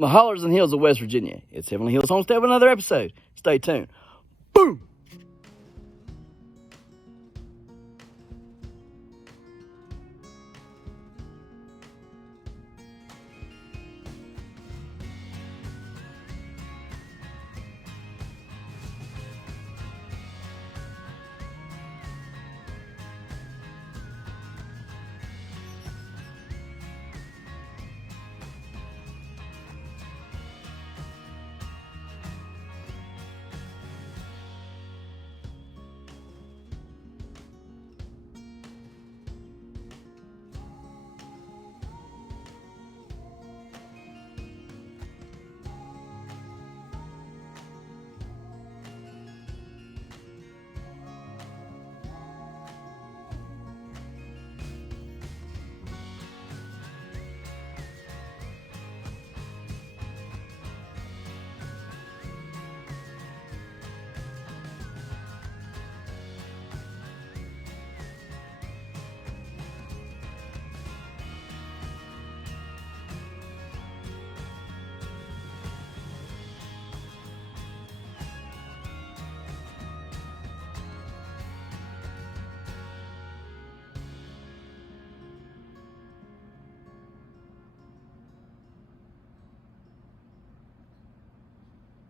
The hollers and hills of West Virginia. It's Heavenly Hills Homestead with another episode. Stay tuned. Boom!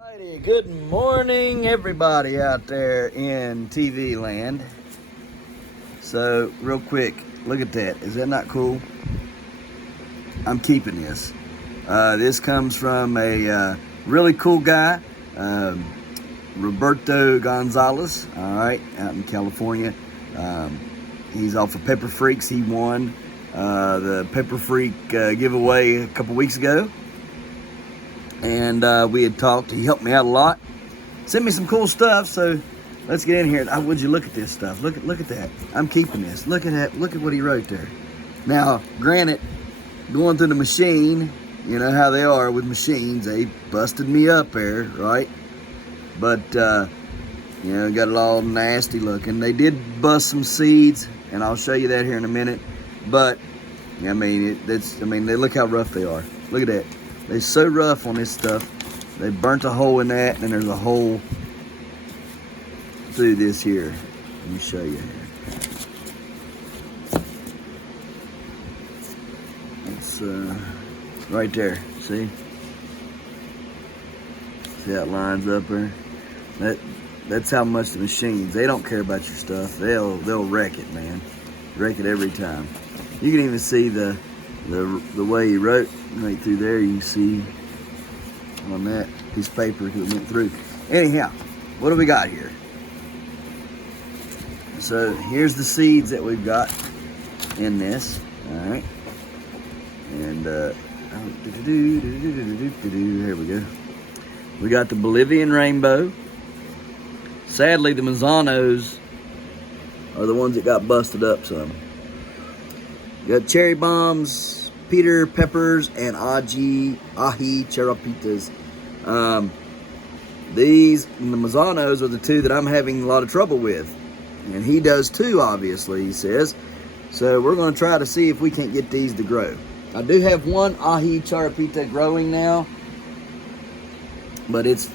Alrighty, good morning everybody out there in TV land. So real quick, look at that. Is that not cool? I'm keeping this. This comes from a really cool guy, Roberto Gonzalez, alright, out in California. He's off of Pepper Freaks. He won the Pepper Freak giveaway a couple weeks ago. And we had talked. He helped me out a lot. Sent me some cool stuff. So let's get in here. Would you look at this stuff? Look at that. I'm keeping this. Look at that. Look at what he wrote there. Now, granted, going through the machine, you know how they are with machines. They busted me up there, right? But you know, got it all nasty looking. They did bust some seeds, and I'll show you that here in a minute. But I mean, they look how rough they are. Look at that. They're so rough on this stuff. They burnt a hole in that, and there's a hole through this here. Let me show you here. It's right there. See? See how it lines up there? That's how much the machines. They don't care about your stuff. They'll wreck it, man. Wreck it every time. You can even see the way he wrote right through there. You can see on that piece of paper that went through. Anyhow, what do we got here? So here's the seeds that we've got in this. All right, and here we go. We got the Bolivian rainbow. Sadly, the manzanos are the ones that got busted up some. You got cherry bombs, Peter peppers, and ahi charapitas. These and the manzanos are the two that I'm having a lot of trouble with. And he does too, obviously, he says. So we're going to try to see if we can't get these to grow. I do have one ahi charapita growing now, but it's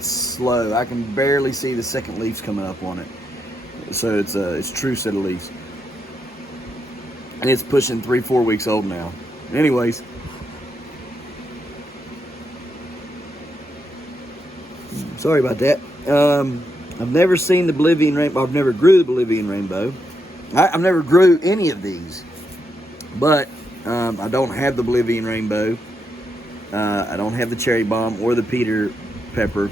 slow. I can barely see the second leaves coming up on it. So it's a true set of leaves. And it's pushing 3-4 weeks old now. Anyways, sorry about that. I've never seen the Bolivian rainbow. I've never grew the Bolivian rainbow. I've never grew any of these. But I don't have the Bolivian rainbow. I don't have the cherry bomb or the Peter pepper.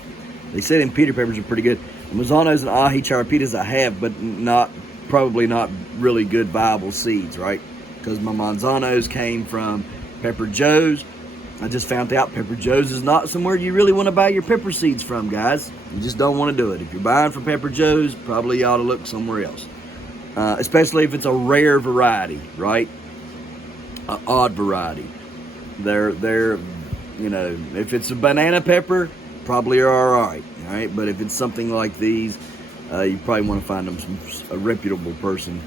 They said in Peter peppers are pretty good. The manzanos and ahi charapitas I have, but probably not really good viable seeds, right? Because my manzanos came from Pepper Joe's. I just found out Pepper Joe's is not somewhere you really want to buy your pepper seeds from, guys. You just don't want to do it. If you're buying from Pepper Joe's, probably you ought to look somewhere else. Especially if it's a rare variety, right? An odd variety. They're you know, if it's a banana pepper, probably are all right, But if it's something like these, you probably want to find them a reputable person.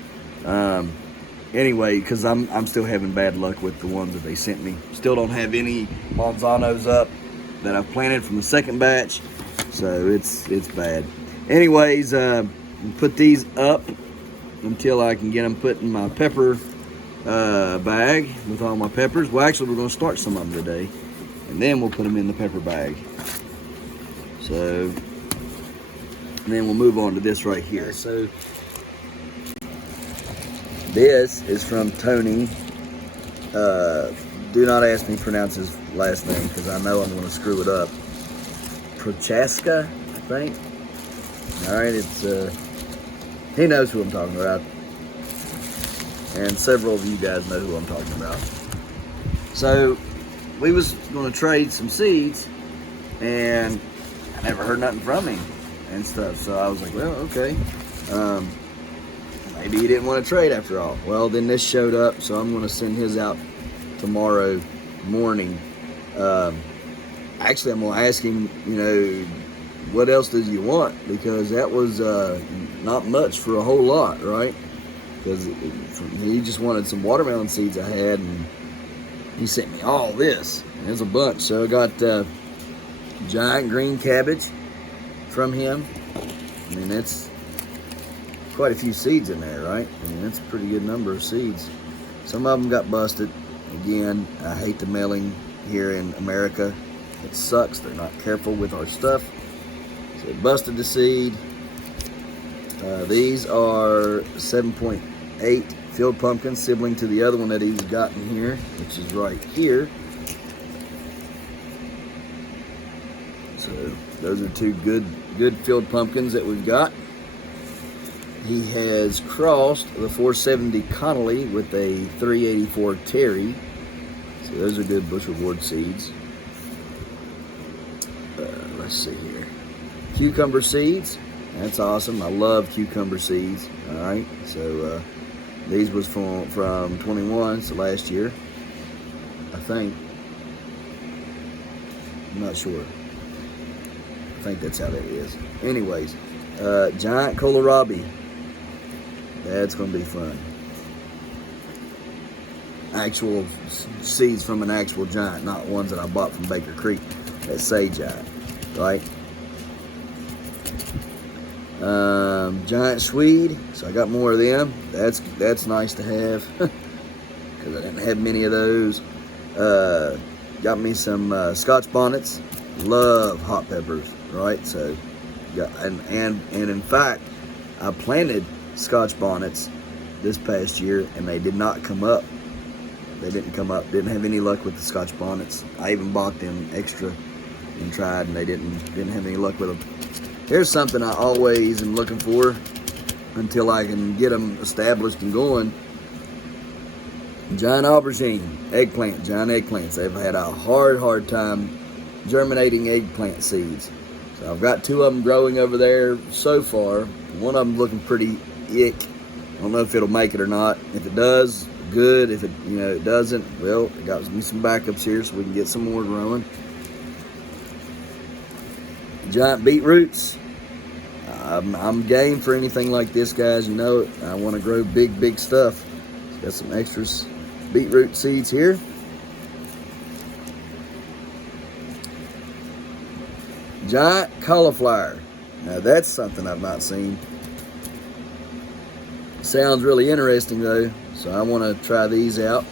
anyway, because I'm still having bad luck with the ones that they sent me. Still don't have any Monzanos up that I've planted from the second batch, so it's bad. Anyways, put these up until I can get them put in my pepper bag with all my peppers. Well, actually, we're going to start some of them today, and then we'll put them in the pepper bag. So, and then we'll move on to this right here. So, this is from Tony. Do not ask me to pronounce his last name because I know I'm going to screw it up. Prochaska, I think. All right, it's he knows who I'm talking about, and several of you guys know who I'm talking about. So we was going to trade some seeds, and I never heard nothing from him and stuff. So I was like, well, okay. Maybe he didn't want to trade after all. Well, then this showed up, so I'm going to send his out tomorrow morning. Actually, I'm going to ask him, what else does you want? Because that was not much for a whole lot, right? Because he just wanted some watermelon seeds I had, and he sent me all this. There's a bunch. So I got giant green cabbage from him. I mean, that's quite a few seeds in there, right? I mean, that's a pretty good number of seeds. Some of them got busted. Again, I hate the mailing here in America. It sucks. They're not careful with our stuff. So it busted the seed. These are 7.8 field pumpkins, sibling to the other one that he's gotten here, which is right here. So those are two good field pumpkins that we've got. He has crossed the 470 Connolly with a 384 Terry. So those are good bush reward seeds. Let's see here. Cucumber seeds. That's awesome. I love cucumber seeds. All right. So these was from 21, so last year, I think. I'm not sure. I think that's how that is. Anyways, giant kohlrabi. That's going to be fun. Actual seeds from an actual giant, not ones that I bought from Baker Creek that say giant, right? Giant Swede, so I got more of them. That's nice to have because I didn't have many of those. Got me some Scotch bonnets. Love hot peppers, right? So, yeah, and in fact, I planted Scotch bonnets this past year, and they did not come up. They didn't come up. Didn't have any luck with the Scotch bonnets. I even bought them extra and tried, and they didn't have any luck with them. Here's something I always am looking for until I can get them established and going. Giant aubergine, giant eggplants. They've had a hard time germinating eggplant seeds. So I've got two of them growing over there so far. One of them looking pretty ick. I don't know if it'll make it or not. If it does, good. If it doesn't, well, I got me some backups here so we can get some more growing. Giant beetroots. I'm game for anything like this, guys. You know it. I want to grow big stuff. Got some extra beetroot seeds here. Giant cauliflower. Now that's something I've not seen. Sounds really interesting though, so I want to try these out.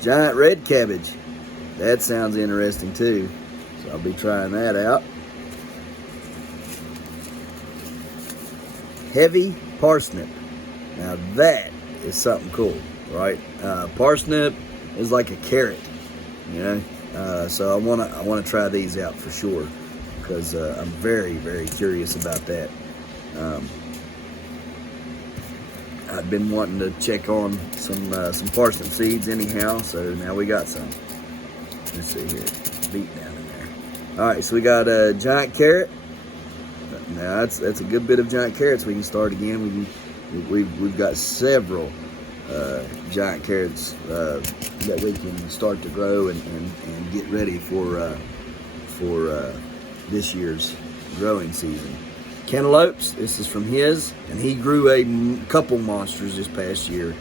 Giant red cabbage. That sounds interesting too, so I'll be trying that out. Heavy parsnip. Now that is something cool, right? Parsnip is like a carrot, so I wanna try these out for sure because I'm very curious about that. I've been wanting to check on some parsnip seeds anyhow, so now we got some. Let's see here, beet down in there. All right, so we got a giant carrot. Now that's a good bit of giant carrots. We can start again. We've got several giant carrots that we can start to grow and get ready for this year's growing season. Cantaloupes, this is from his, and he grew a couple monsters this past year.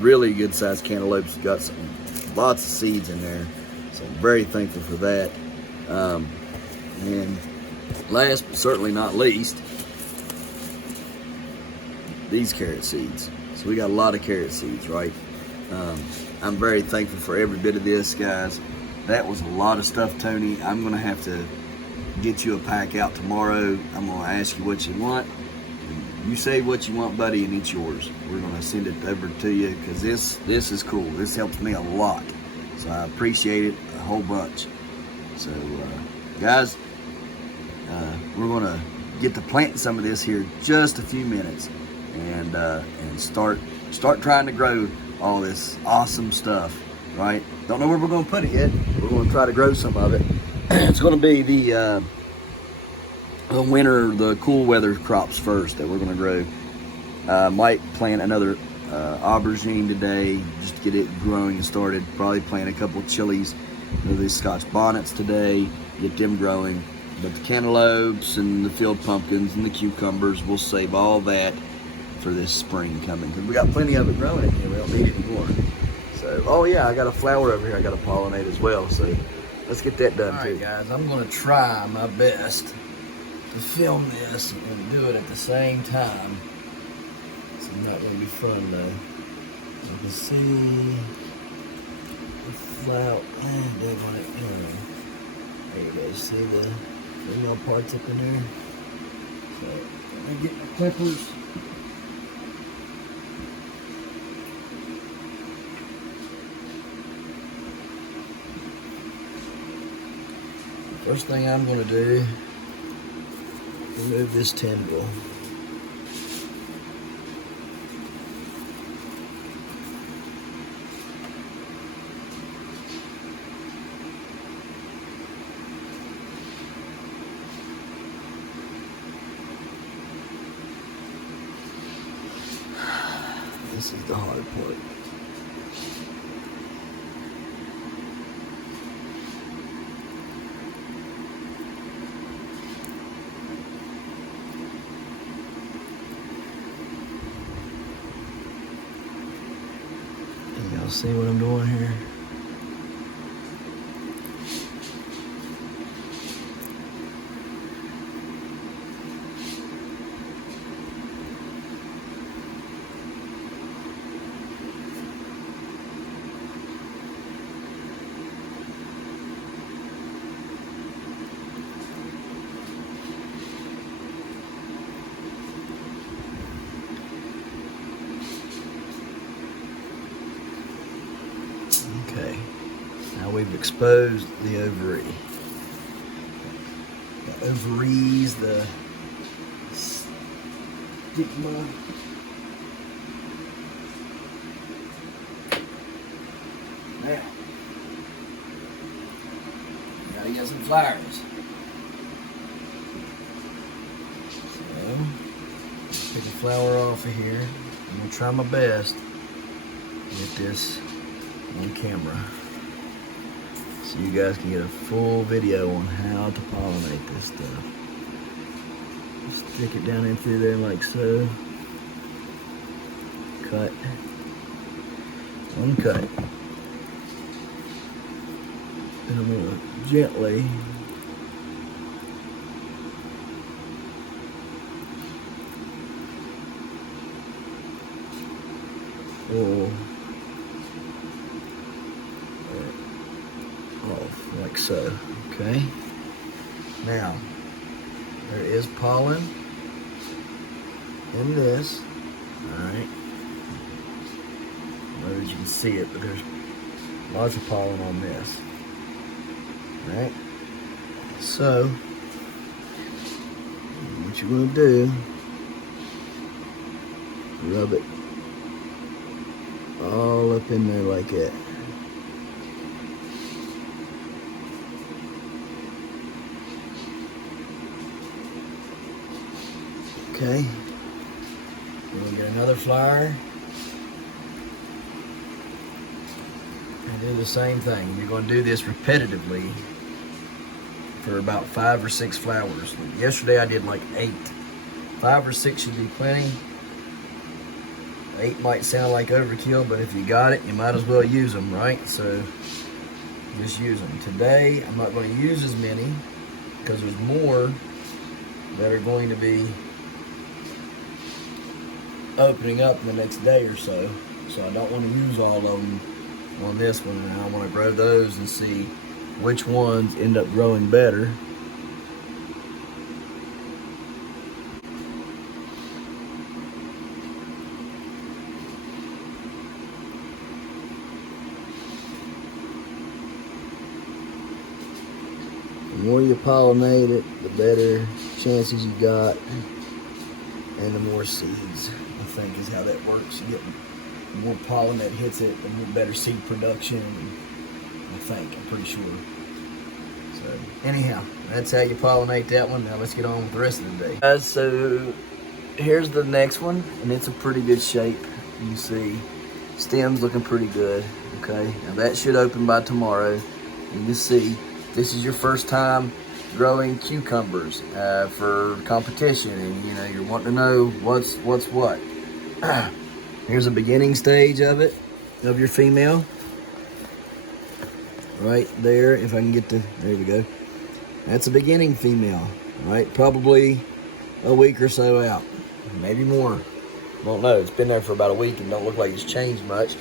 Really good sized cantaloupes, got lots of seeds in there, so I'm very thankful for that. And last but certainly not least, these carrot seeds. So we got a lot of carrot seeds, right? I'm very thankful for every bit of this, guys. That was a lot of stuff, Tony. I'm gonna have to get you a pack out tomorrow. I'm gonna ask you what you want. You say what you want, buddy, and it's yours. We're gonna send it over to you because this is cool. This helps me a lot, so I appreciate it a whole bunch. So, guys, we're gonna get to planting some of this here in just a few minutes, and start trying to grow all this awesome stuff. Right? Don't know where we're gonna put it yet. We're gonna try to grow some of it. It's gonna be the winter, the cool weather crops first that we're gonna grow. Might plant another aubergine today, just to get it growing and started. Probably plant a couple of chilies, these Scotch bonnets today, get them growing. But the cantaloupes and the field pumpkins and the cucumbers, we'll save all that for this spring coming, because we got plenty of it growing in here. We don't need it anymore. So, oh yeah, I got a flower over here I got to pollinate as well. So let's get that done too. All right, guys, I'm gonna try my best to film this and do it at the same time. It's not gonna be fun though. You can see the flower. There you go. See the yellow parts up in there. So I get my clippers. First thing I'm going to do, remove this tendril. This is the hard part. Y'all see what I'm doing here? Okay, now we've exposed the ovary. The ovaries, the stigma. Now, gotta get some flowers. So, take a flower off of here. I'm gonna try my best to get this on camera so you guys can get a full video on how to pollinate this stuff. Just stick it down in through there like so. Cut. Uncut. And I'm going to gently pull off like so. Okay. Now there is pollen in this. Alright. I don't know if you can see it, but there's lots of pollen on this. Alright. So what you're gonna do, rub it all up in there like that. Okay, we'll get another flower and do the same thing. You're going to do this repetitively for about 5 or 6 flowers. Yesterday I did like 8. 5 or 6 should be plenty. 8 might sound like overkill, but if you got it, you might as well use them, right? So just use them. Today, I'm not going to use as many because there's more that are going to be opening up in the next day or so. So I don't want to use all of them on this one. And I want to grow those and see which ones end up growing better. The more you pollinate it, the better chances you got, and the more seeds, I think, is how that works. You get the more pollen that hits it, the more better seed production, I think, I'm pretty sure. So anyhow, that's how you pollinate that one. Now let's get on with the rest of the day. Guys, so here's the next one, and it's a pretty good shape. You can see stem's looking pretty good. Okay, now that should open by tomorrow. You can see this is your first time growing cucumbers for competition, and you know you're wanting to know what's what. Here's a beginning stage of it, of your female. Right there, if I can get to, there we go. That's a beginning female, right? Probably a week or so out, maybe more. Don't know, it's been there for about a week and don't look like it's changed much.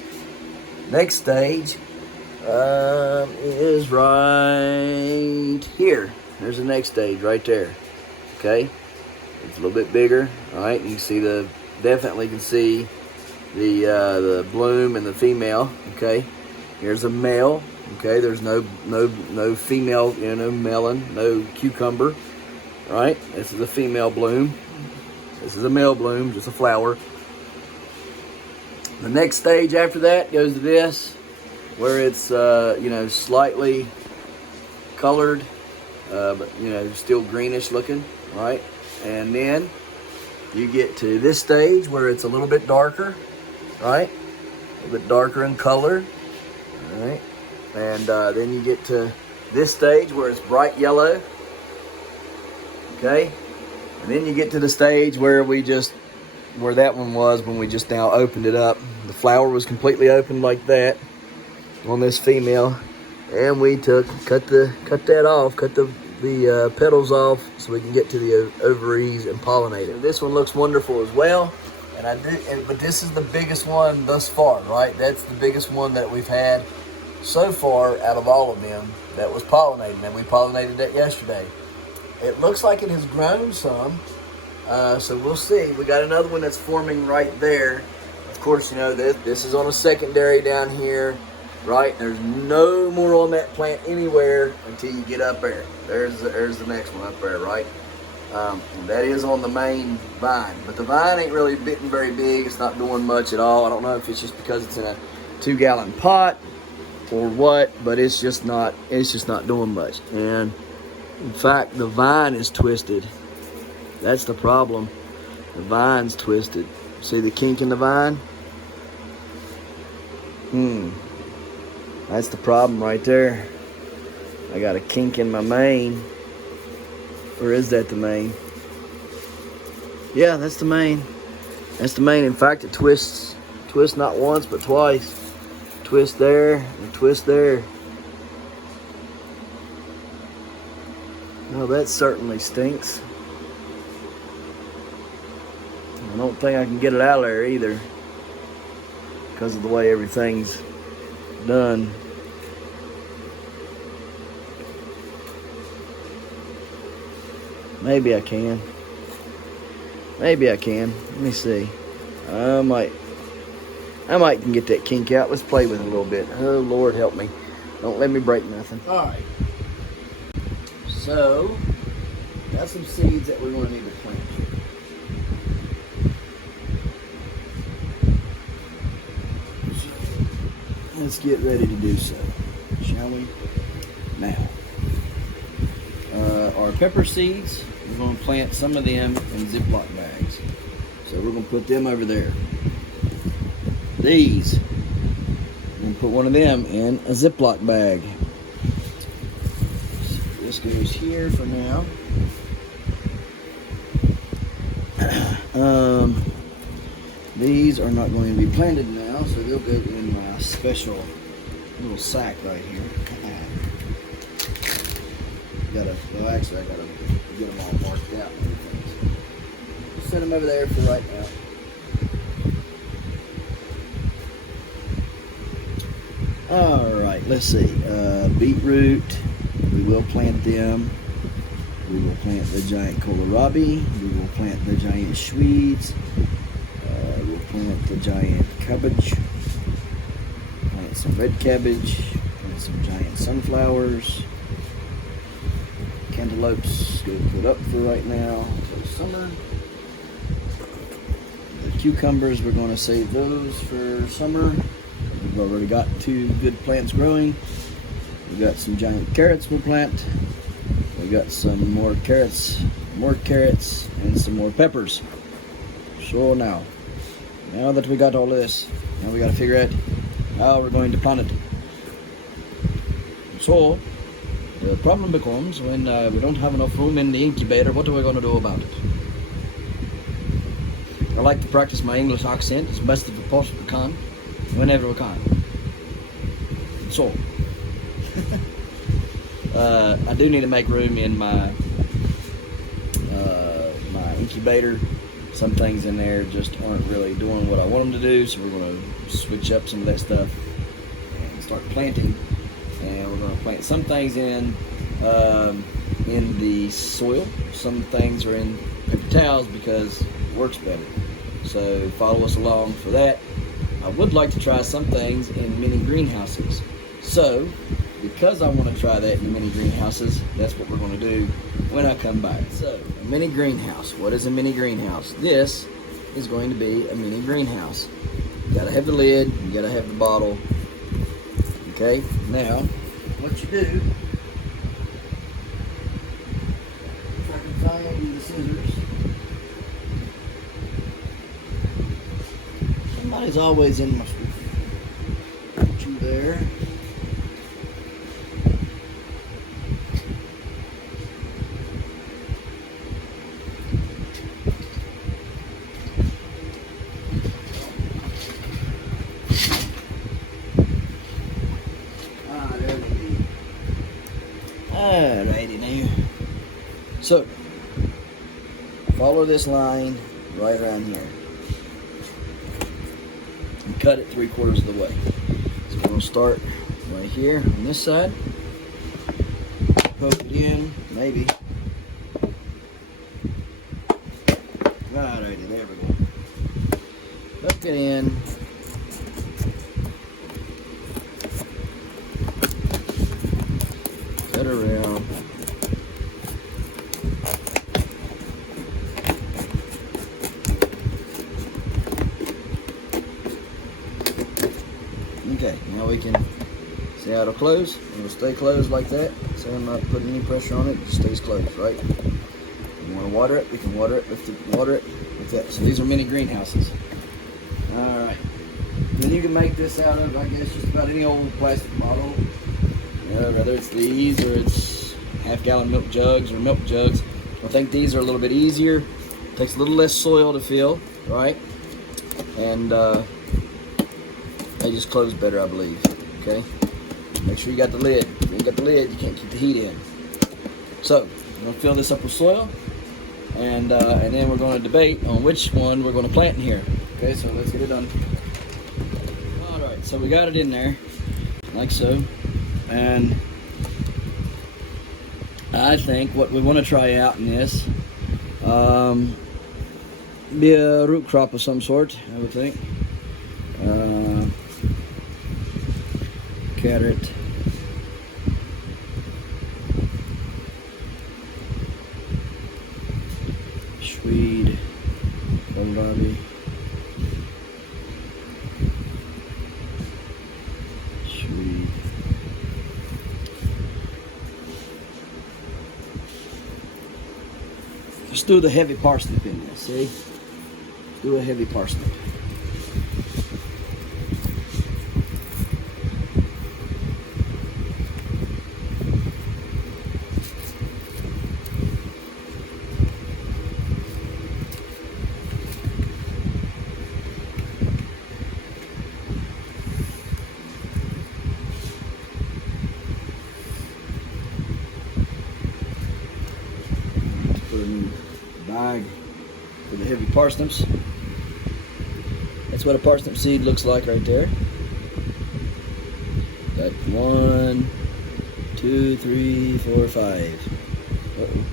Next stage is right here. There's the next stage right there. Okay, it's a little bit bigger. All right, you can see definitely can see the bloom and the female. Okay, here's a male. Okay, there's no female, no melon, no cucumber. All right, this is a female bloom. This is a male bloom, just a flower. The next stage after that goes to this, where it's slightly colored, but still greenish looking, right? And then you get to this stage where it's a little bit darker, right? A little bit darker in color, all right? And then you get to this stage where it's bright yellow, okay? And then you get to the stage where that one was when we just now opened it up. The flower was completely open like that on this female, and we cut that off, cut the petals off so we can get to the ovaries and pollinate it. This one looks wonderful as well, but this is the biggest one thus far, right? That's the biggest one that we've had so far out of all of them that was pollinated, and we pollinated that yesterday. It looks like it has grown some, so we'll see. We got another one that's forming right there. Of course, this is on a secondary down here, right? There's no more on that plant anywhere until you get up there. There's the next one up there, right? That is on the main vine, but the vine ain't really getting very big. It's not doing much at all. I don't know if it's just because it's in a 2-gallon pot or what, but it's just not doing much. And in fact, the vine is twisted. That's the problem. The vine's twisted. See the kink in the vine? That's the problem right there. I got a kink in my main. Or is that the main? Yeah, that's the main. That's the main. In fact, it twists not once but twice. Twist there and twist there. Well, that certainly stinks. I don't think I can get it out of there either because of the way everything's done. Maybe I can. Let me see. I might can get that kink out. Let's play with it a little bit. Oh, Lord help me. Don't let me break nothing. All right. So, got some seeds that we're going to need to plant. Let's get ready to do so, shall we? Now, our pepper seeds, we're going to plant some of them in Ziploc bags. So we're going to put them over there. These, we're going to put one of them in a Ziploc bag. So this goes here for now. These are not going to be planted now, so they'll go in my special little sack right here. Well, actually, I gotta get them all marked out. Set them over there for right now. All right, let's see. Beetroot, we will plant them. We will plant the giant kohlrabi. We will plant the giant Swedes. We'll plant the giant cabbage. Plant some red cabbage. Plant some giant sunflowers. Cantaloupes go put up for right now until summer. The cucumbers, we're going to save those for summer. We've already got 2 good plants growing. We've got some giant carrots we'll plant. We've got some more carrots, and some more peppers. So now that we got all this, now we got to figure out how we're going to plant it. So the problem becomes when we don't have enough room in the incubator, what are we going to do about it? I like to practice my English accent as best as we possibly can, whenever we can. So, I do need to make room in my my incubator. Some things in there just aren't really doing what I want them to do, so we're going to switch up some of that stuff and start planting. And we're going to plant some things in the soil. Some things are in paper towels because it works better. So follow us along for that. I would like to try some things in mini greenhouses. So because I want to try that in the mini greenhouses, that's what we're going to do when I come back. So a mini greenhouse. What is a mini greenhouse? This is going to be a mini greenhouse. You got to have the lid. You got to have the bottle. Okay, now what you do, if I can find the scissors. Somebody's always in my stuff. Put you there. Alrighty now. So, follow this line right around here. And cut it 3/4 of the way. So we'll start right here on this side. Poke it in, maybe. Alrighty, there we go. Poke it in. Cut around. Okay, now we can see how it'll close. It'll stay closed like that. So I'm not putting any pressure on it. It just stays closed, right? You want to water it? We can water it, water it with that. So these are mini greenhouses. All right. Then you can make this out of, I guess, just about any old plastic bottle. Whether it's these or it's half-gallon milk jugs or milk jugs. I think these are a little bit easier. Takes a little less soil to fill, right? And they just close better, I believe. Okay. Make sure you got the lid. If you ain't got the lid, you can't keep the heat in. So we're gonna fill this up with soil, and then we're going to debate on which one we're going to plant in here. Okay, so let's get it done. All right, so we got it in there, like so. And I think what we want to try out in this be a root crop of some sort, I would think. Carrot, Swede, kohlrabi, Swede. Let's do the heavy parsnip in this, see? Do a heavy parsnip. eye for the heavy parsnips. That's what a parsnip seed looks like right there. Got 1, 2, 3, 4, 5. Uh-oh.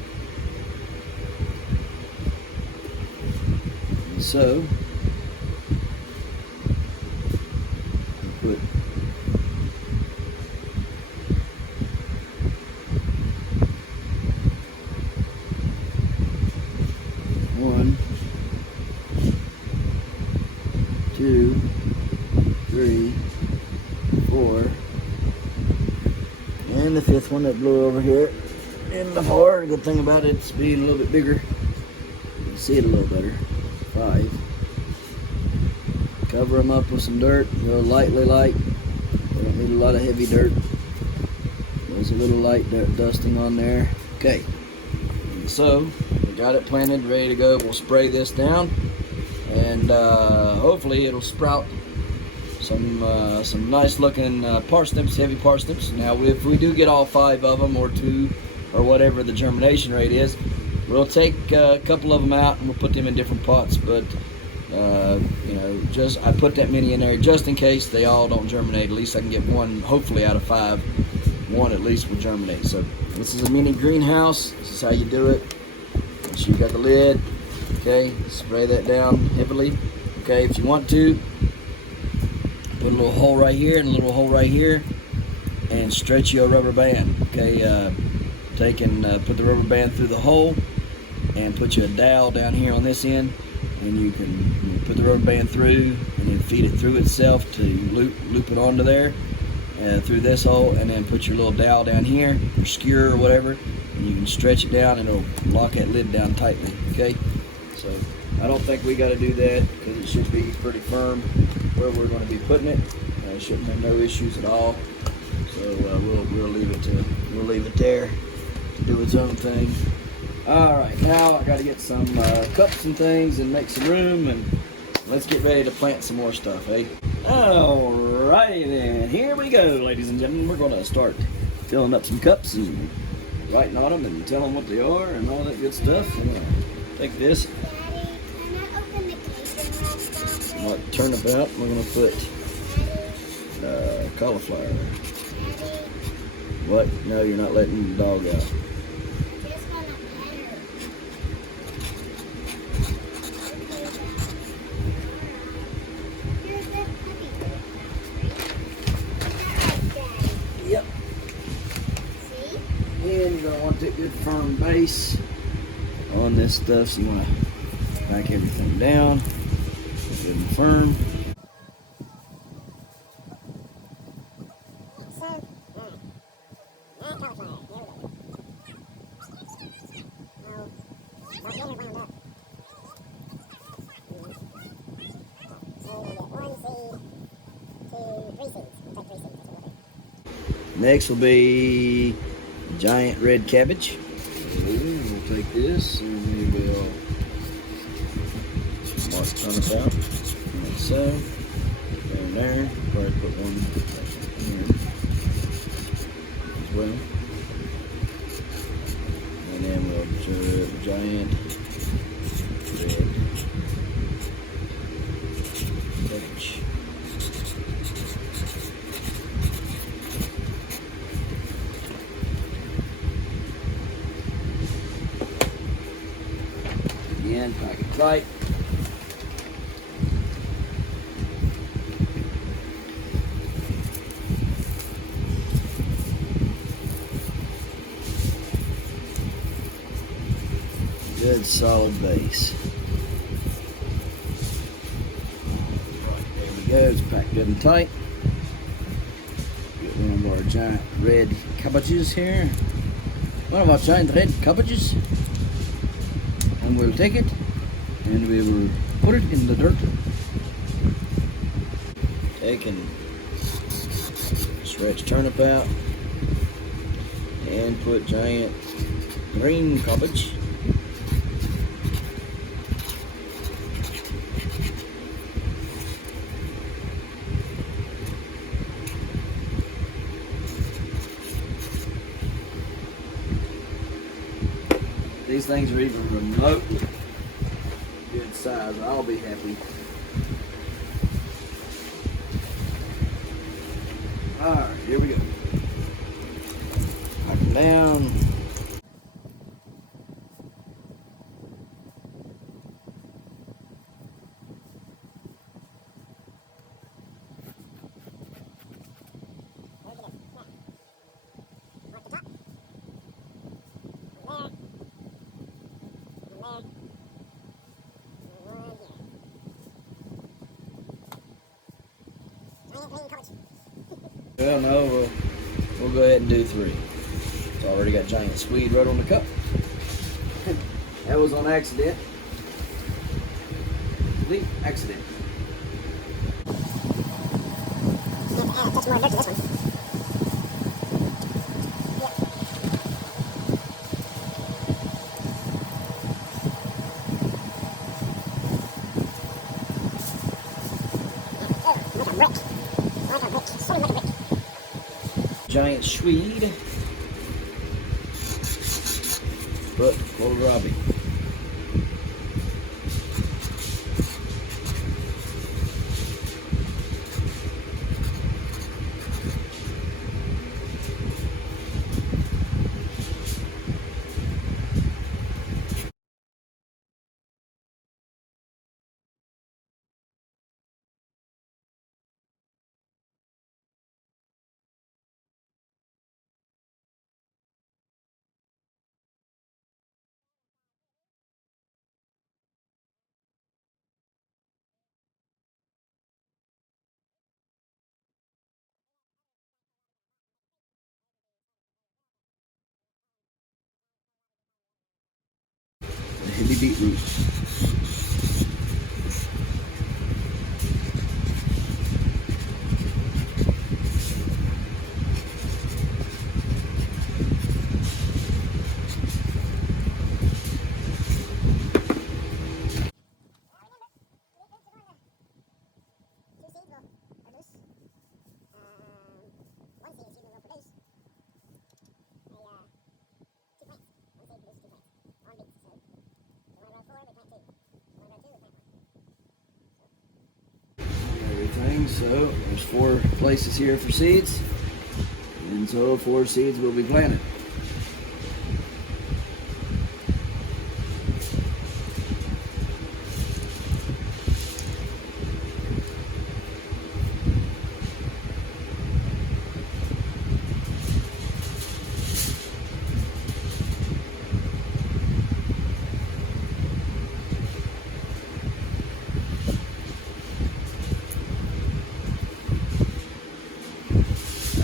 And so, put one, 2, 3, 4, and the 5th one that blew over here in the 4. Good thing about it, it's being a little bit bigger. You can see it a little better. 5. Cover them up with some dirt, real lightly light. They don't need a lot of heavy dirt. There's a little light dirt dusting on there. Okay, and so we got it planted, ready to go. We'll spray this down, and hopefully it'll sprout some nice looking parsnips, heavy parsnips. Now if we do get all 5 of them, or 2, or whatever the germination rate is, we'll take a couple of them out and we'll put them in different pots. But you know, just I put that many in there just in case they all don't germinate. At least I can get one, hopefully out of 5, one at least will germinate. So this is a mini greenhouse. This is how you do it. So you got the lid. Okay, spray that down heavily. Okay, if you want to, put a little hole right here and a little hole right here, and stretch your rubber band. Okay, take and put the rubber band through the hole, and put you a dowel down here on this end, and you can put the rubber band through, and then feed it through itself to loop it onto there, through this hole, and then put your little dowel down here, your skewer or whatever, and you can stretch it down, and it'll lock that lid down tightly. Okay, so I don't think we got to do that because it should be pretty firm where we're going to be putting it. Shouldn't have no issues at all. So we'll leave it there to do its own thing. All right, now I got to get some cups and things and make some room, and let's get ready to plant some more stuff, eh? All righty then, here we go, ladies and gentlemen. We're going to start filling up some cups and writing on them and telling what they are and all that good stuff. I'm going to take this. Turn about. We're going to put cauliflower. What? No, you're not letting the dog out. Yep. And you're going to want that good firm base on this stuff, so you want to back everything down. Good and firm. Next will be giant red cabbage. We'll take this and we will mark a ton about. Like so. Down there. Probably put one here as well. And then we'll do giant red cabbage. Again, pack it tight. Good solid base. There we go, it's packed good and tight. Get one of our giant red cabbages here. One of our giant red cabbages. And we'll take it and we will put it in the dirt. Take and stretch turnip out and put giant green cabbage. these things are even remotely good size, I'll be happy. Alright, here we go. Knock them down. Well, no, we'll go ahead and do 3. It's already got giant Swede right on the cup. That was on accident. Complete accident. Touch more dirt to this one. Giant Swede, but kohlrabi. Heavy beetroot. So there's 4 places here for seeds, and so 4 seeds will be planted.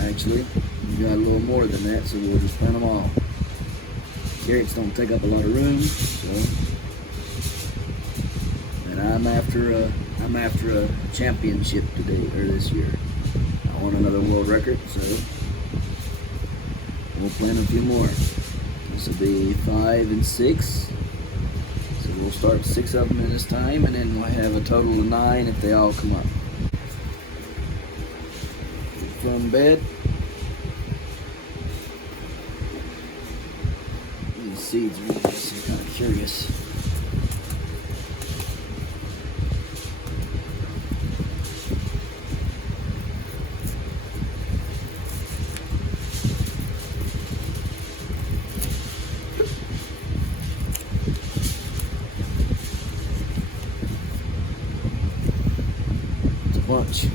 Actually, we got a little more than that, so we'll just plant them all. Carrots don't take up a lot of room, so. And I'm after a championship today or this year. I want another world record, so we'll plant a few more. This will be 5 and 6. So we'll start 6 of them in this time, and then we'll have a total of 9 if they all come up. From bed. These seeds are just kind of curious. It's a bunch.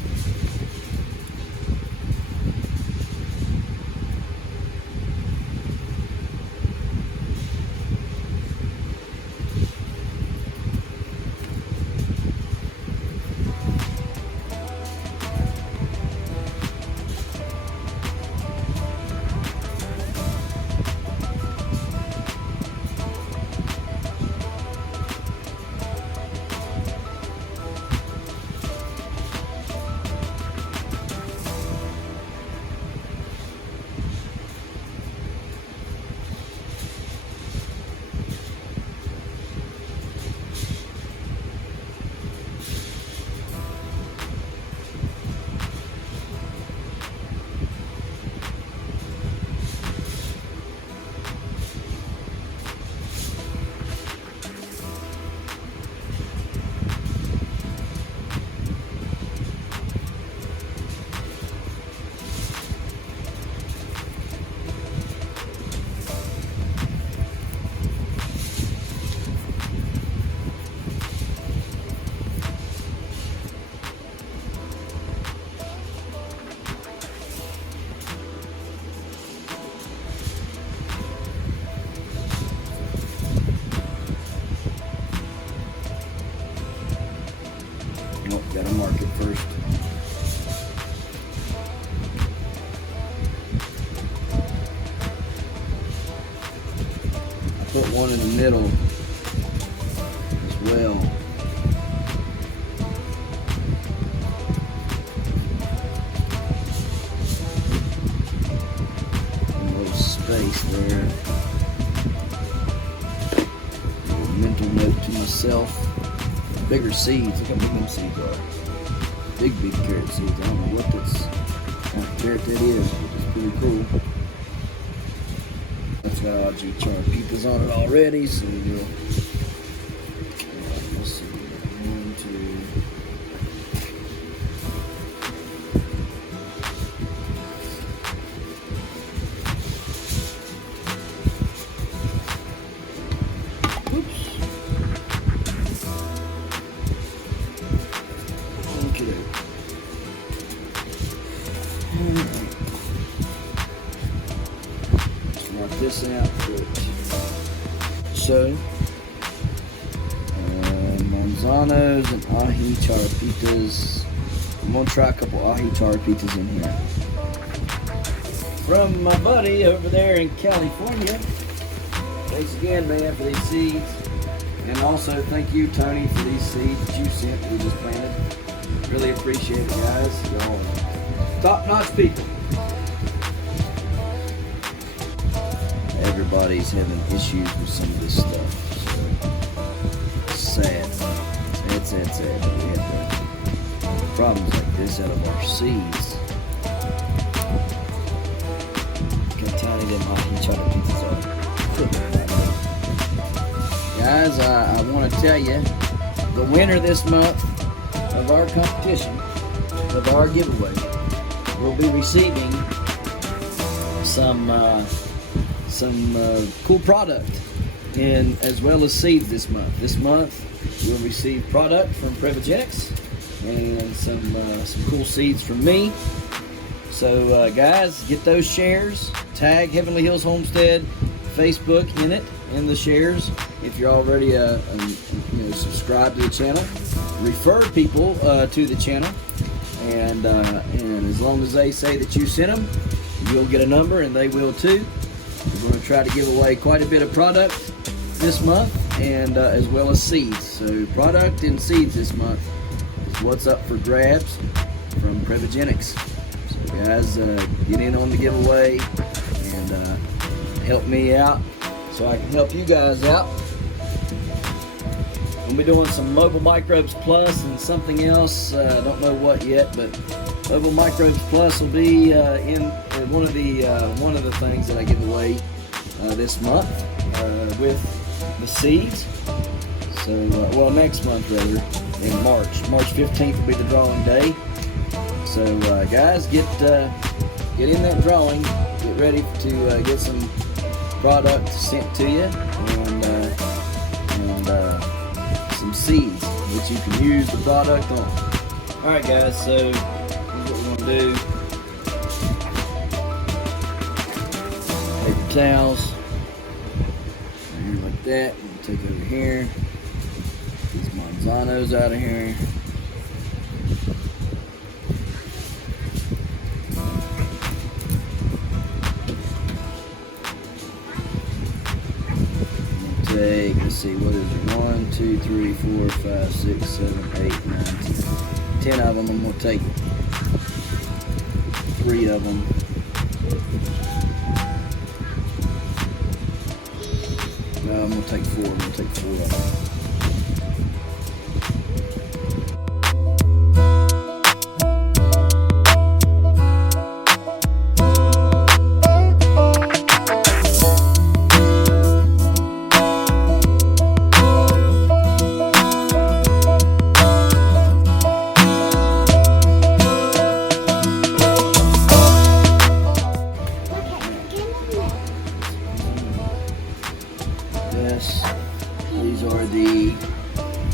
one in the middle as well. A little space there. A little mental note to myself. Bigger seeds. Look how big them seeds are. Big carrot seeds. I don't know what kind of carrot that is, but it's pretty cool. That's got all G-Charpitas on it already, so we'll let's see. 1, 2. Mark this out first. So, manzanos and ahi charapitas. I'm gonna try a couple ahi charapitas in here. From my buddy over there in California. Thanks again, man, for these seeds. And also thank you, Tony, for these seeds that you sent that we just planted. Really appreciate it, guys. Y'all are top-notch people. Everybody's having issues with some of this stuff. So, sad. Sad. But we have problems like this out of our seeds. Look how tiny them ahi charapitas are. Guys, I want to tell you, the winner this month of our competition, of our giveaway, will be receiving some cool product, and as well as seeds this month. This month we'll receive product from Previgenics and some cool seeds from me. So guys, get those shares. Tag Heavenly Hills Homestead Facebook in it, in the shares. If you're already subscribed to the channel, refer people to the channel, and as long as they say that you sent them, you'll get a number, and they will too. We're going to try to give away quite a bit of product this month, and as well as seeds. So product and seeds this month is what's up for grabs from Previgenics. So guys, get in on the giveaway and help me out so I can help you guys out. We'll be doing some Mobile Microbes Plus and something else. I don't know what yet, but Mobile Microbes Plus will be in one of the things that I give away this month with the seeds. So, well, next month rather, in March. March 15th will be the drawing day. So, guys, get in that drawing. Get ready to get some product sent to you, and some seeds that you can use the product on. All right, guys. So, here's what we're gonna do. Paper towels. Here like that. We'll take over here. These manzanos out of here. Take, let's see, what is it? 1, 2, 3, 4, 5, 6, 7, 8, 9, 10. 10 of them. I'm gonna take 3 of them. No, I'm gonna take 4. I'm gonna take 4 of them. These are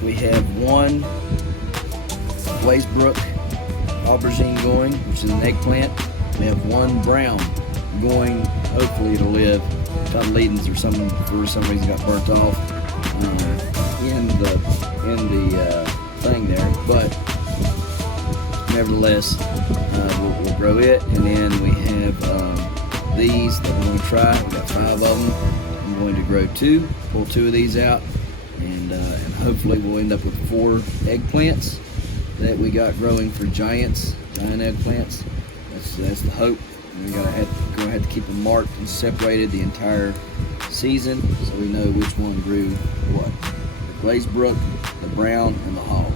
we have one Blaisbrook aubergine going, which is an eggplant. We have one brown going, hopefully it'll live. Cotyledons or something for some reason got burnt off in the thing there, but nevertheless we'll grow it. And then we have these that we're going to try. We got 5 of them. I'm going to grow pull 2 of these out, and hopefully we'll end up with 4 eggplants that we got growing for giant eggplants. That's the hope. And we're gonna have to keep them marked and separated the entire season so we know which one grew what. The Glazebrook, the brown, and the hog.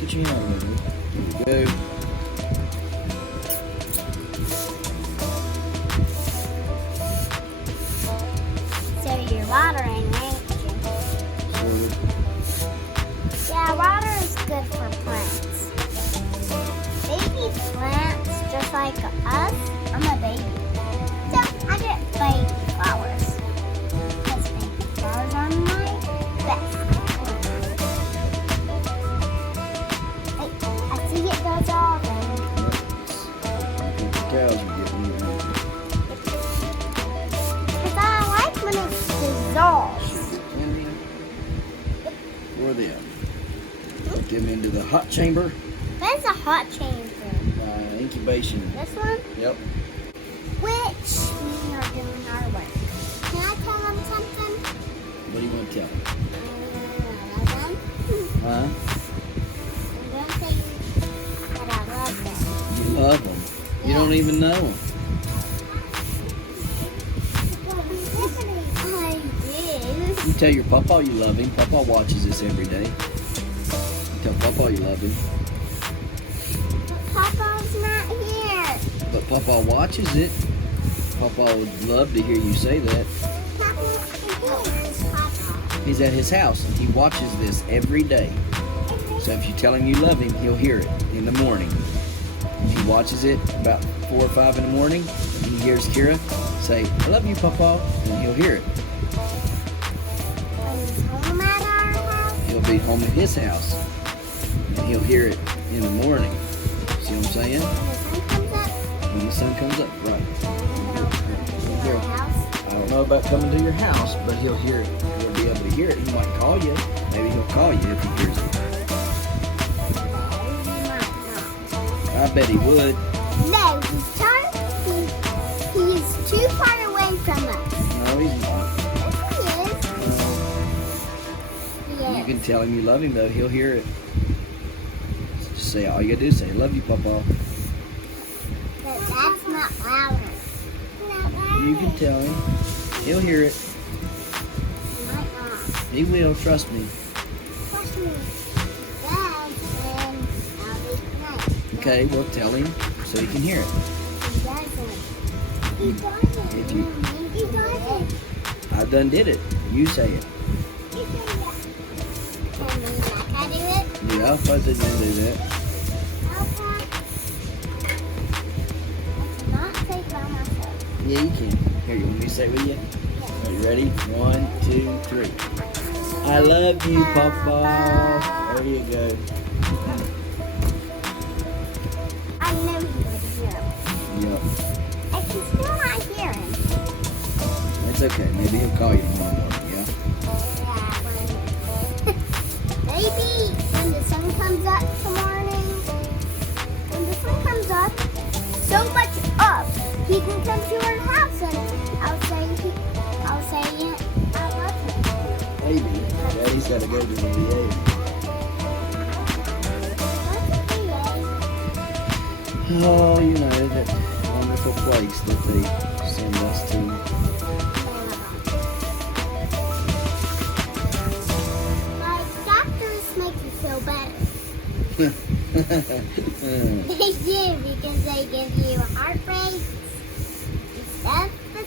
Get your hand on it. There we go. So you're watering, ain't you? Yeah, water is good for plants. Baby plants, just like us. I'm a baby. So I get baby flowers. Because baby flowers are my best. It does all then. Cows are getting you. Because I like when it's dissolved. Pour them. Put them into the hot chamber. Where's the hot chamber? Incubation. This one? Yep. Which we are doing our work. Can I tell them something? What do you want to tell them? I love them. Huh? I'm going to say that I love them. You love them. You don't even know them. I do. You tell your papa you love him. Papa watches this every day. You tell papa you love him. Papa's not here. But papa watches it. Papa would love to hear you say that. Where's Papa? He's at his house and he watches this every day. So if you tell him you love him, he'll hear it in the morning. He watches it about 4 or 5 in the morning, and he hears Kira say, "I love you, Papa," and he'll hear it. When he's home at our house? He'll be home at his house, and he'll hear it in the morning. See what I'm saying? When the sun comes up? When the sun comes up, right. To our house? I don't know about coming to your house, but he'll hear it. He'll be able to hear it. He might call you. Maybe he'll call you if he hears it. I bet he would. No, he's too far away from us. No, he's not. Yes, he is. You can tell him you love him, though. He'll hear it. Just say, all you gotta do is say, "I love you, Papa." But that's not louder. You can tell him. He'll hear it. He might not. He will, trust me. Trust me. Dad, and I'll be tonight. Okay, well, tell him so he can hear it. He doesn't. He doesn't. If you- He doesn't. I done did it. You say it. He said that. Can we not do it? Yeah, I didn't do that. Okay. I cannot say it by myself. Yeah, you can. Here, you want me to say it with you? Are you ready? 1, 2, 3. I love you, Papa. There you go. I know he would hear him. Yep. I can still not hear him. That's okay. Maybe he'll call you tomorrow morning, yeah? Yeah, maybe when the sun comes up tomorrow, when the sun comes up, so much up, he can come to our house and I'll say I love him. Maybe. Daddy's got to go to the VA. Oh, you know, that wonderful place that they send us to. Like, doctors make you feel better. They do, because they give you heartbreaks and stuff. But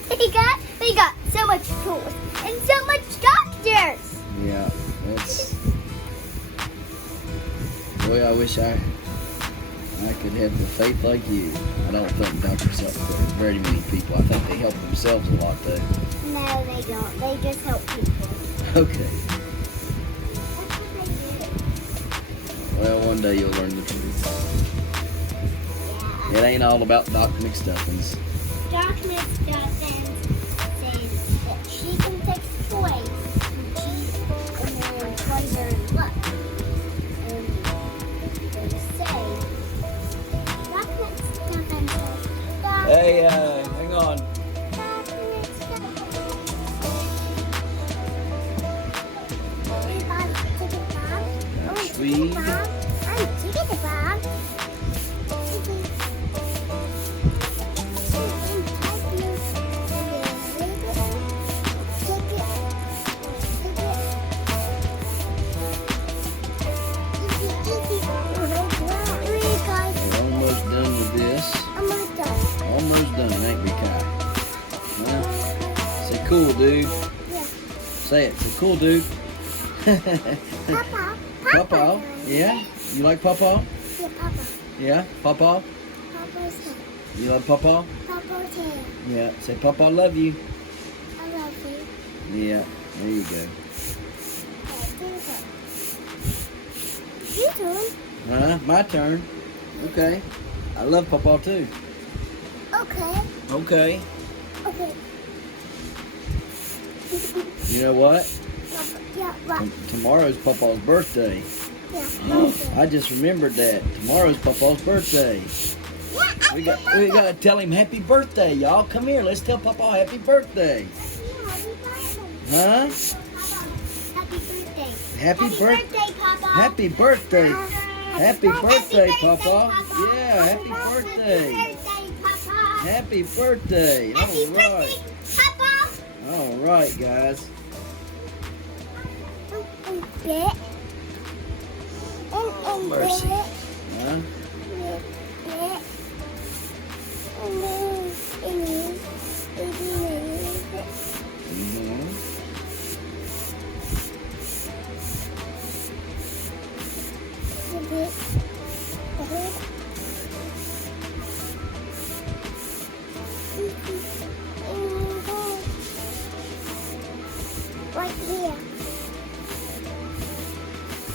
they got so much tools and so much doctors. Yeah, that's... Boy, I wish I could could have the faith like you. I don't think doctors help very many people. I think they help themselves a lot, though. No, they don't. They just help people. Okay. That's what they do. Well, one day you'll learn the truth. Yeah. It ain't all about Doc McStuffins. Doc McStuffins says that she can fix toys. And then toys are in luck. And they say, Doc McStuffins says, Doc Hey, hang on. Sweet. Almost done with this. Almost done, ain't we, Kai? Huh? Say cool, dude. Say it. Say cool, dude. Papa. Yeah? You like Papa? Yeah, Papa. Yeah? Papa? Papa's here. You love Papa? Papa's here. Yeah. Say Papa, I love you. I love you. Yeah. There you go. Your turn. Huh? My turn. Okay. I love Papa too. Okay. Okay. Okay. You know what? Yeah, what? Tomorrow's Papa's birthday. Yeah. I just remembered that. Tomorrow's Papa's birthday. Yeah, We gotta tell him happy birthday, y'all. Come here, let's tell Papa happy birthday. Huh? Happy birthday. Happy birthday, Papa. Happy birthday. Happy birthday, Papa. Papa. Yeah, happy birthday. Papa. Happy birthday. Happy All birthday, right. Papa. All right, guys. Mercy. Huh? Mm-hmm. Right here.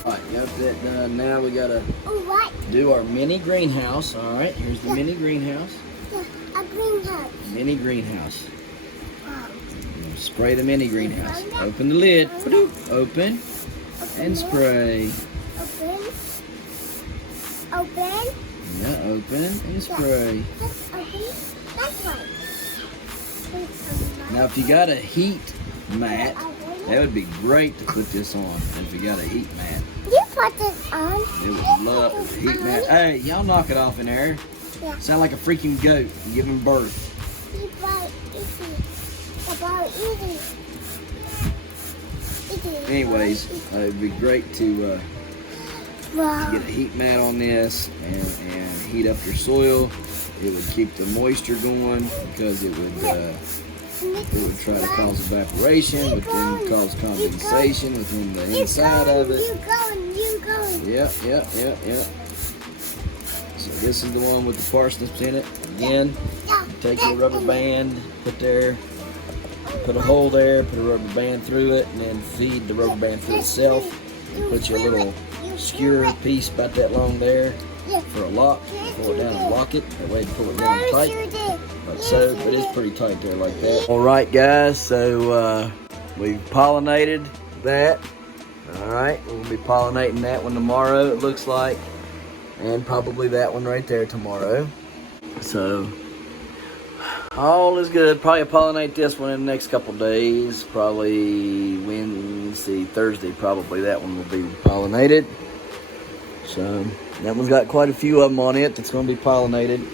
All right, got that done. Now we gotta What? do our mini greenhouse. All right, here's the mini greenhouse. Yeah, a greenhouse. Mini greenhouse. Wow. Spray the mini greenhouse. Open the lid. Open and spray. Open. Open. Yeah, open and spray. That's open. That's right. Now, if you got a heat mat, that would be great to put this on. If you got a heat mat, You put this on. it would love a heat mat. Hey, y'all knock it off in there. Yeah. Sound like a freaking goat giving birth. Anyways, it'd be great to Wow. get a heat mat on this and heat up your soil. It would keep the moisture going because it would try to cause evaporation, which then cause condensation within the inside of it. You going. Yep. So this is the one with the parsnips in it. Again, take your rubber band, put a hole there, put a rubber band through it, and then feed the rubber band through itself. And put your little skewer piece about that long there for a lock. Pull it down and lock it. That way you pull it down tight. Like so, but it's pretty tight there like that. Alright guys, so we've pollinated that. Alright, we'll be pollinating that one tomorrow, it looks like. And probably that one right there tomorrow. So, all is good. Probably pollinate this one in the next couple days. Probably Wednesday, Thursday, probably that one will be pollinated. So, that one's got quite a few of them on it that's going to be pollinated.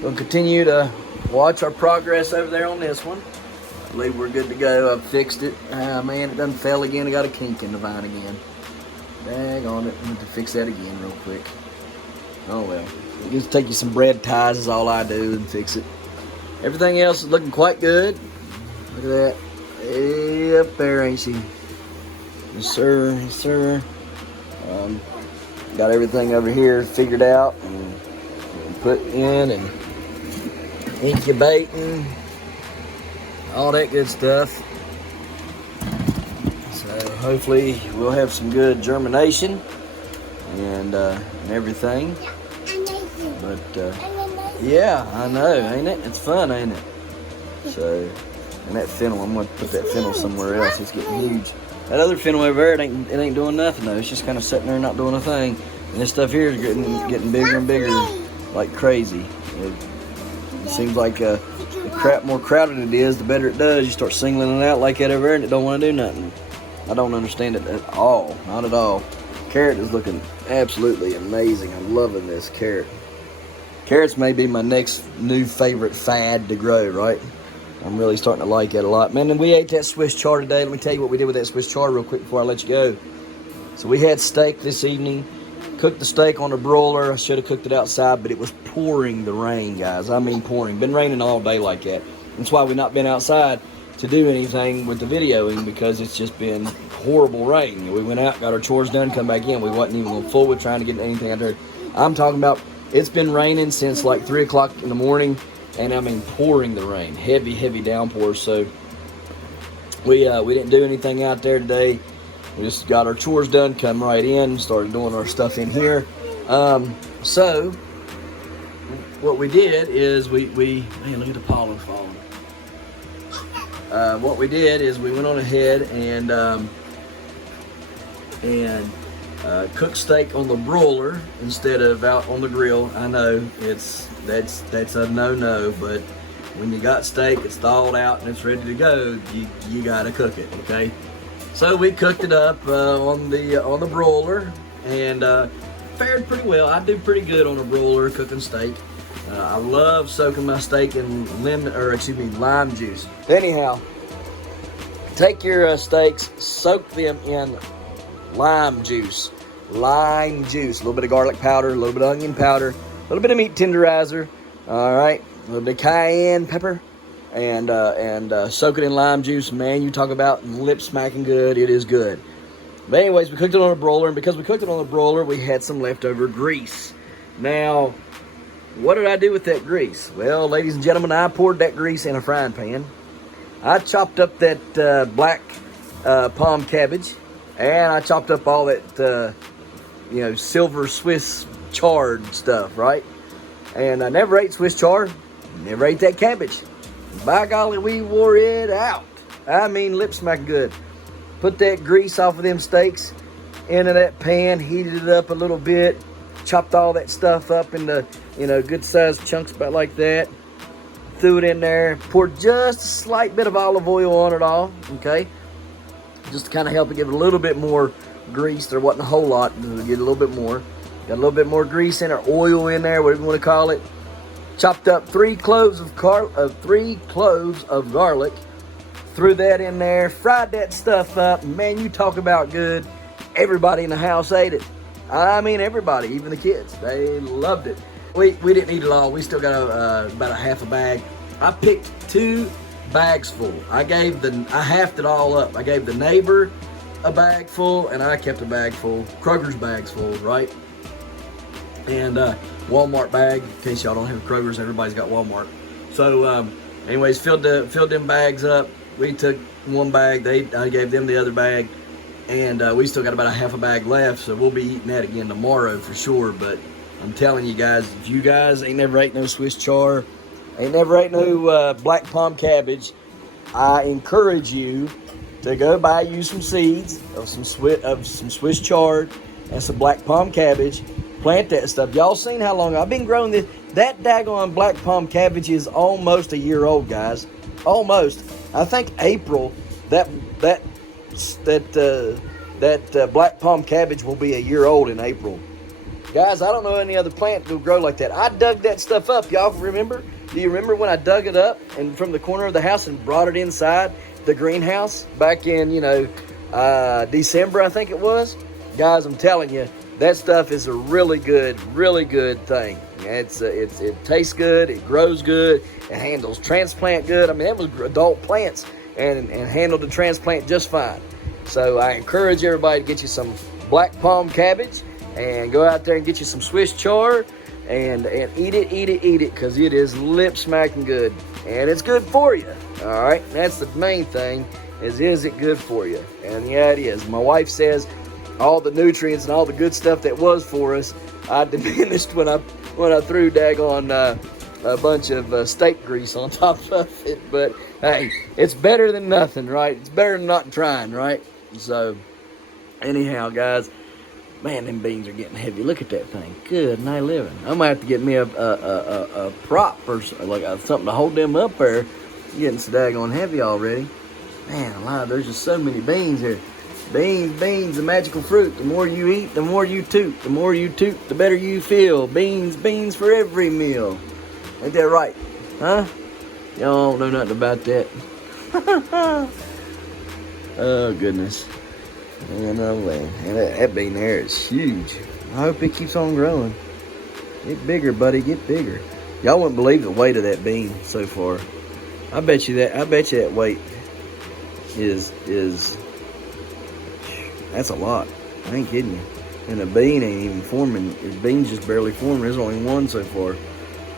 We'll continue to watch our progress over there on this one. I believe we're good to go. I've fixed it. Man, it doesn't fail again. I got a kink in the vine again. Dang on it. I need to fix that again real quick. Oh well. Just take you some bread ties is all I do and fix it. Everything else is looking quite good. Look at that. Up there, ain't she? Yes, sir. Yes, sir. got everything over here figured out and put in and incubating, all that good stuff. So hopefully we'll have some good germination and everything. But yeah, I know, ain't it? It's fun, ain't it? So, and that fennel, I'm gonna put that fennel somewhere else. It's getting huge. That other fennel over there, it ain't doing nothing though. It's just kind of sitting there, not doing a thing. And this stuff here is getting bigger and bigger, like crazy. It seems like the more crowded it is, the better it does. You start singling it out like that over there, and it don't want to do nothing. I don't understand it at all, not at all. Carrot is looking absolutely amazing. I'm loving this carrot. Carrots may be my next new favorite fad to grow, right? I'm really starting to like it a lot. Man, and we ate that Swiss chard today. Let me tell you what we did with that Swiss chard real quick before I let you go. So we had steak this evening. Cooked the steak on a broiler. I should have cooked it outside, but it was pouring the rain, guys. I mean pouring. Been raining all day like that. That's why we've not been outside to do anything with the videoing, because it's just been horrible rain. We went out, got our chores done, come back in. We wasn't even going forward trying to get anything out there. I'm talking about, it's been raining since like 3 o'clock in the morning, and I mean pouring the rain. Heavy, heavy downpours. So we didn't do anything out there today. We just got our chores done, come right in, started doing our stuff in here. So what we did is man, look at the pollen falling. What we did is we went on ahead and cooked steak on the broiler instead of out on the grill. I know that's a no-no, but when you got steak, it's thawed out and it's ready to go, you gotta cook it, okay? So we cooked it up on the broiler and fared pretty well. I do pretty good on a broiler cooking steak. I love soaking my steak in lime juice. Anyhow, take your steaks, soak them in lime juice. Lime juice, a little bit of garlic powder, a little bit of onion powder, a little bit of meat tenderizer, all right, a little bit of cayenne pepper, and soak it in lime juice. Man, you talk about lip smacking good, it is good. But anyways, we cooked it on a broiler, and because we cooked it on the broiler, we had some leftover grease. Now, what did I do with that grease? Well, ladies and gentlemen, I poured that grease in a frying pan. I chopped up that black palm cabbage, and I chopped up all that, silver Swiss chard stuff, right? And I never ate Swiss chard, never ate that cabbage. By golly, we wore it out. I mean, lip smacking good. Put that grease off of them steaks into that pan, heated it up a little bit, chopped all that stuff up into, good sized chunks about like that. Threw it in there, poured just a slight bit of olive oil on it all, okay? Just to kind of help it give it a little bit more grease. There wasn't a whole lot, but get a little bit more. Got a little bit more grease in or oil in there, whatever you want to call it. Chopped up 3 cloves of garlic. Threw that in there, fried that stuff up. Man, you talk about good. Everybody in the house ate it. I mean, everybody, even the kids. They loved it. We didn't eat it all. We still got about a half a bag. I picked 2 bags full. I halved it all up. I gave the neighbor a bag full, and I kept a bag full. Kroger's bags full, right? And Walmart bag, in case y'all don't have Kroger's, everybody's got Walmart. So, anyways, filled them bags up. We took 1 bag. I gave them the other bag, and we still got about a half a bag left. So we'll be eating that again tomorrow for sure. But I'm telling you guys, if you guys ain't never ate no Swiss chard, ain't never ate no black palm cabbage, I encourage you to go buy you some seeds of some Swiss chard and some black palm cabbage. Plant that stuff. Y'all seen how long I've been growing this? That daggone black palm cabbage is almost a year old, guys. Almost. I think April that black palm cabbage will be a year old in April. Guys, I don't know any other plant that will grow like that. I dug that stuff up. Y'all remember? Do you remember when I dug it up and from the corner of the house and brought it inside the greenhouse back in, December, I think it was? Guys, I'm telling you, that stuff is a really good thing. It tastes good, it grows good, it handles transplant good. I mean, that was adult plants and handled the transplant just fine. So I encourage everybody to get you some black palm cabbage And go out there and get you some Swiss chard and eat it, because it is lip smacking good. And it's good for you. All right, that's the main thing, is it good for you? And yeah, it is. My wife says all the nutrients and all the good stuff that was for us, I diminished when I threw daggone a bunch of steak grease on top of it. But hey, it's better than nothing, right? It's better than not trying, right? So anyhow, guys, man, them beans are getting heavy. Look at that thing. Good night living. I'm gonna have to get me a prop or like something to hold them up there. Getting so daggone heavy already. Man alive, there's just so many beans here. Beans, the magical fruit. The more you eat, the more you toot. The more you toot, the better you feel. Beans for every meal. Ain't that right? Huh? Y'all don't know nothing about that. Oh, goodness. Man, and that bean there is huge. I hope it keeps on growing. Get bigger, buddy. Get bigger. Y'all wouldn't believe the weight of that bean so far. I bet you that weight is that's a lot. I ain't kidding you. And the bean ain't even forming. The bean's just barely forming. There's only one so far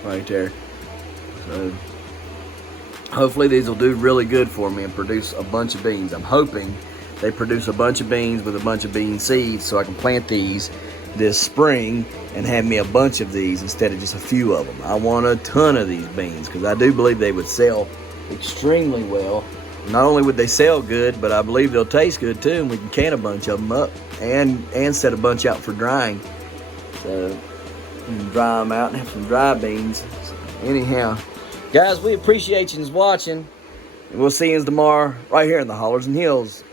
right there. So hopefully these will do really good for me and produce a bunch of beans. I'm hoping they produce a bunch of beans with a bunch of bean seeds so I can plant these this spring and have me a bunch of these instead of just a few of them. I want a ton of these beans because I do believe they would sell extremely well. Not only would they sell good, but I believe they'll taste good too, and we can can a bunch of them up and set a bunch out for drying. So you can dry them out and have some dry beans. So anyhow, guys, we appreciate you watching, and we'll see you tomorrow right here in the Hollers and Hills,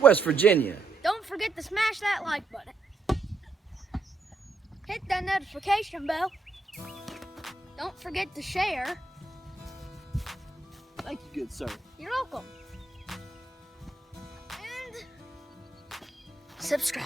West Virginia. Don't forget to smash that like button. Hit that notification bell. Don't forget to share. Thank you, good sir. You're welcome. And subscribe.